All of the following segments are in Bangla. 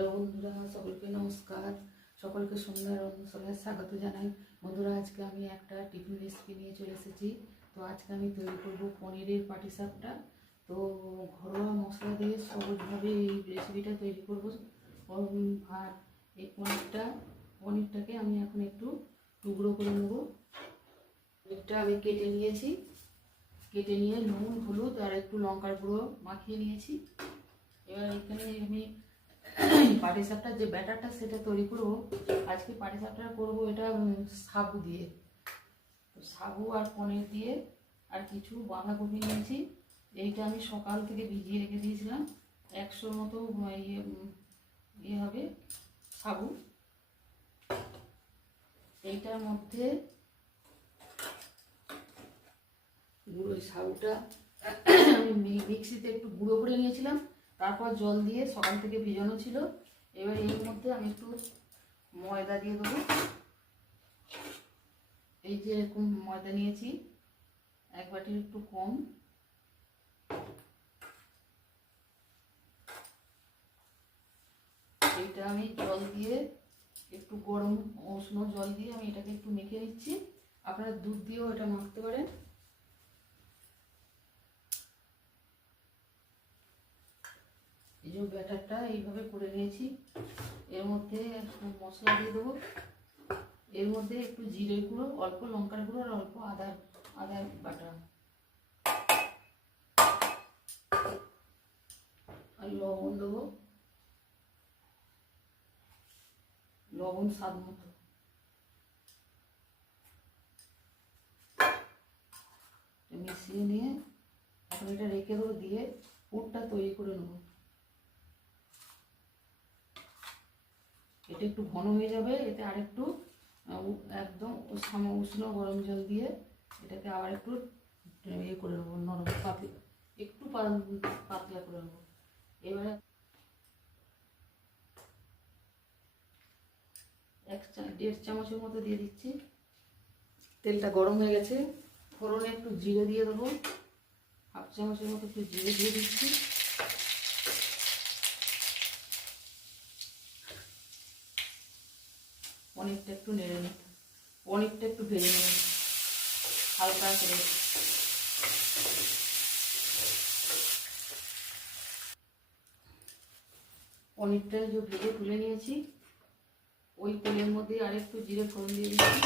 হ্যালো বন্ধুরা, সকলকে নমস্কার। সকলকে সন্ধ্যার অনুষ্ঠানে স্বাগত জানাই। বন্ধুরা, আজকে আমি একটা টিফিন রেসিপি নিয়ে চলে এসেছি। তো আজকে আমি তৈরি করব পনিরের পাটিসাপটা। তো ঘরোয়া মশলা দিয়ে সহজভাবে এই রেসিপিটা তৈরি করব। আর এই পনিরটা, পনিরটাকে আমি এখন একটু টুকরো করে নেব। পনিরটা আমি কেটে নিয়েছি। কেটে নিয়ে নুন, হলুদ আর একটু লঙ্কার গুঁড়ো মাখিয়ে নিয়েছি। এবার এখানে আমি পাটিসাপটার যে ব্যাটারটা সেটা তৈরি করব, আজকে পাটিসাপটা করব এটা সাবু দিয়ে। সাবু আর পনির দিয়ে আর কিছু বাঁধাকপি নিয়েছি। এইটা আমি সকাল থেকে ভিজিয়ে রেখে দিয়েছিলাম। একশো মতো ইয়ে ইয়ে হবে সাবু। এইটার মধ্যে গুঁড়ো সাবুটা আমি মিক্সিতে একটু গুঁড়ো করে নিয়েছিলাম। তারপর জল দিয়ে সকাল থেকে ভিজানো ছিল। এবার এর মধ্যে আমি একটু ময়দা দিয়ে দেবো। এই যে এরকম ময়দা নিয়েছি, এক বাটির একটু কম। এইটা আমি জল দিয়ে, একটু গরম উষ্ণ জল দিয়ে আমি এটাকে একটু মেখে নিচ্ছি। আপনারা দুধ দিয়েও এটা মাখতে পারেন। এই যে ব্যাটারটা এইভাবে করে নিয়েছি। এর মধ্যে মশলা দিয়ে দেবো। এর মধ্যে একটু জিরে গুঁড়ো, অল্প লঙ্কার গুঁড়ো আর অল্প আদা আদা বাটা। আর লবণ দেবো। লবণ স্বাদ মতো। মিশিয়ে নিয়ে এখন এটা রেখে দেবো, দিয়ে পুরটা তৈরি করে নেব। এটা একটু ঘন হয়ে যাবে, এতে আরেকটু একদম সাম উষ্ণ গরম জল দিয়ে এটাকে আবার একটু ইয়ে করে নেব, নরম, পাতলা, একটু পাতলা করে নেব। এবারে এক দেড় চামচের মতো দিয়ে দিচ্ছি। তেলটা গরম হয়ে গেছে, ফোড়নে একটু জিরে দিয়ে দেবো। হাফ চামচের মতো একটু জিরে দিয়ে দিচ্ছি। পনিরটা একটু নেড়ে নিতে পনিরটা একটু ভেজে নেব হালকা করে। পনিরটা যে ভেজে তুলে নিয়েছি। ওই তেলের মধ্যে আরেকটু জিরে ফোড়ন দিয়ে দিচ্ছি।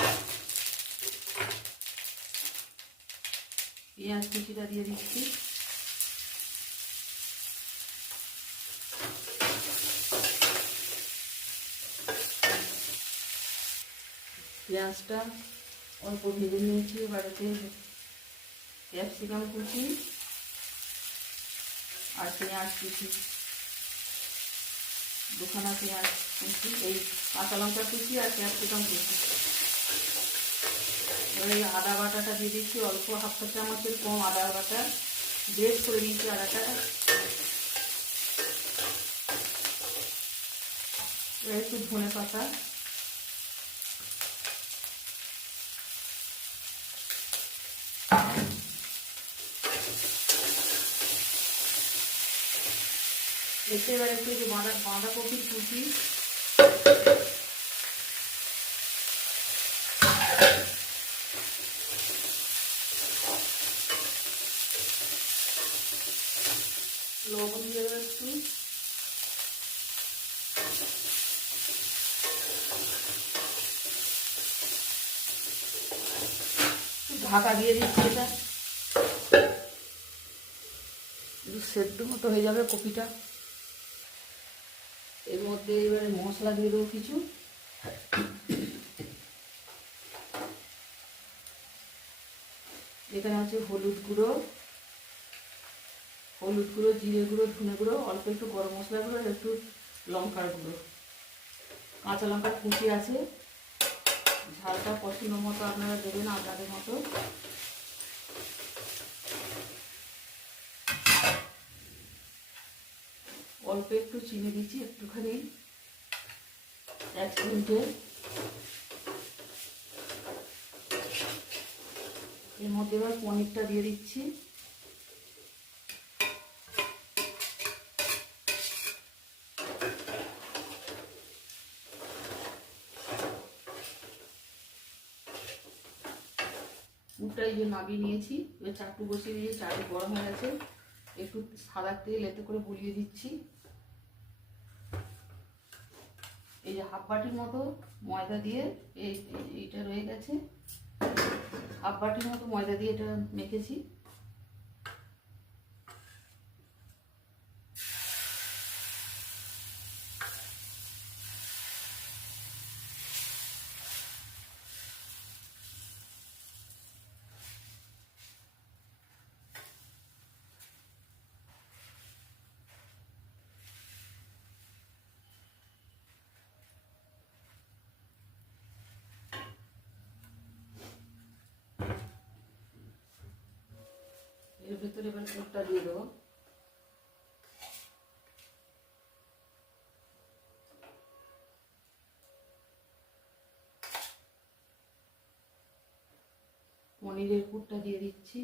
পেঁয়াজ কুচিটা দিয়ে দিচ্ছি। পেঁয়াজটা অল্প ভেজে নিয়েছি এবারেতে ক্যাপসিকাম কুচি আর পেঁয়াজ কুচি। দুখানা পেঁয়াজ কুচি, এই কাঁচা লঙ্কা কুচি আর ক্যাপসিকাম কুচি। এবার আদা বাটাটা দিয়ে দিচ্ছি, অল্প হাফ চামচের কম আদা বাটা। বেশ করে নিয়েছি আদাটা। একটু ধনে পাতা। এতে এবার একটু যে বাঁধা কুচি। লবণ দিয়ে দেবো একটু। ঢাকা দিয়ে দিচ্ছি এটা। সেদ্ধ মতো হয়ে যাবে কপিটা। এর মধ্যে এবারে মশলা দিয়ে দেবো কিছু। এখানে আছে হলুদ গুঁড়ো। হলুদ গুঁড়ো, জিরে গুঁড়ো, ধনে গুঁড়ো, অল্প একটু গরম মশলা গুঁড়ো একটু লঙ্কার গুঁড়ো। কাঁচা লঙ্কার কুচি আছে। ঝালটা পছন্দ মতো আপনারা দেবেন আপনাদের মতো। অল্প একটু চিনি দিচ্ছি, একটুখানি এক মিনিটে। এর মধ্যে এবার পনিরটা দিয়ে দিচ্ছি। পুরটা যে মাগিয়ে নিয়েছি, এবার চাটু বসিয়ে দিয়ে চাটু গরম হয়ে গেছে। একটু সাদা তেল এতে করে বুলিয়ে দিচ্ছি। এই হাফ বাটির মতো ময়দা দিয়ে এই এই- এইটা রয়ে গেছে। হাফ বাটির মতো ময়দা দিয়ে এটা মেখেছি। এর ভেতরে এবার পুরটা দিয়ে দেবো। পনিরের পুরটা দিয়ে দিচ্ছি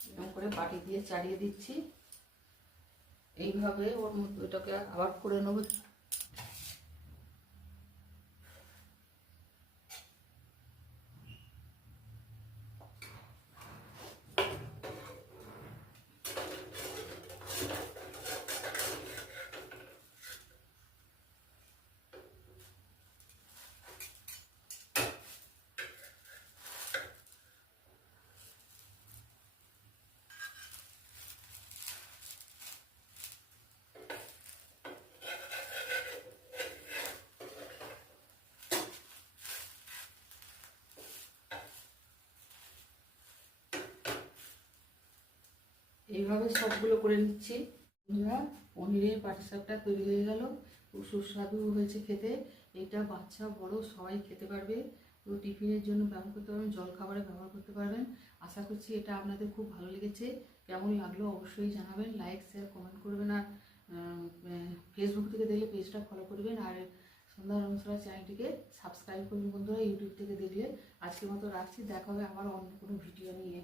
এরকম করে চাড়িয়ে দিচ্ছি। এইভাবে ওর ওইটাকে আবার করে নেব। এইভাবে সবগুলো করে নিচ্ছি। বন্ধুরা, পনিরের পাটিসাপটা তৈরি হয়ে গেল। খুব সুস্বাদু হয়েছে খেতে। এটা বাচ্চা, বড়, সবাই খেতে পারবে। তো টিফিনের জন্য ব্যবহার করতে পারবেন, জল খাবারে ব্যবহার করতে পারবেন। আশা করছি এটা আপনাদের খুব ভালো লেগেছে। কেমন লাগল অবশ্যই জানাবেন। লাইক শেয়ার কমেন্ট করবেন আর ফেসবুক থেকে দেখলে পেজটা ফলো করবেন। আর সন্ধ্যা রমসরা চ্যানেলটিকে সাবস্ক্রাইব করবেন বন্ধুরা ইউটিউব থেকে দেখলে। আজকের মতো রাখছি। দেখা হবে আবার অন্য কোনো ভিডিও নিয়ে।